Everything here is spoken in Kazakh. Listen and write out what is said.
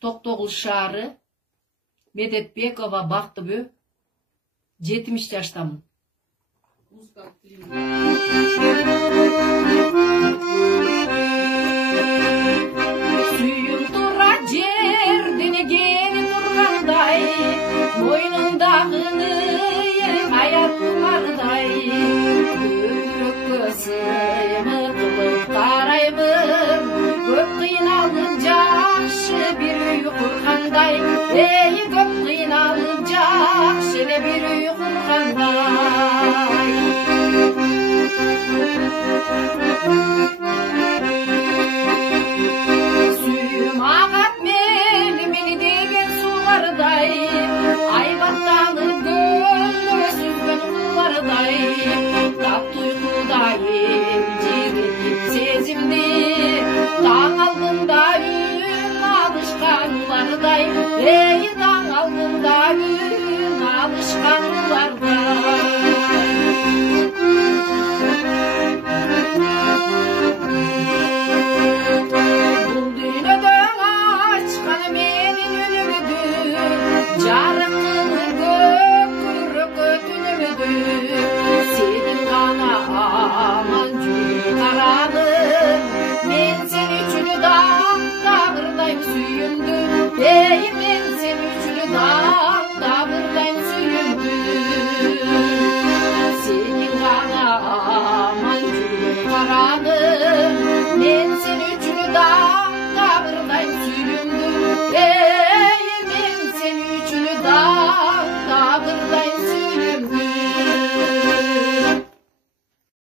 Toktogul şaarı, Medetbekova Baktıbö, 70 yaştamın. Suyum tura jerdine geni turganday, boynundagını ayatmarday, börökкө sıyımıtılıp tarayımın, көп кыйналып жакшы бир үй кургандай, көп кыйналып жакшы бир үй кургандай. Сүйüm агат мели деген сулардай, айбаттанып көлгө сүзгөн кулардай, таптуу уйкудай жигитип сезимди, таң алдында үн алышканлардай, таң алдында үн алышканлардай.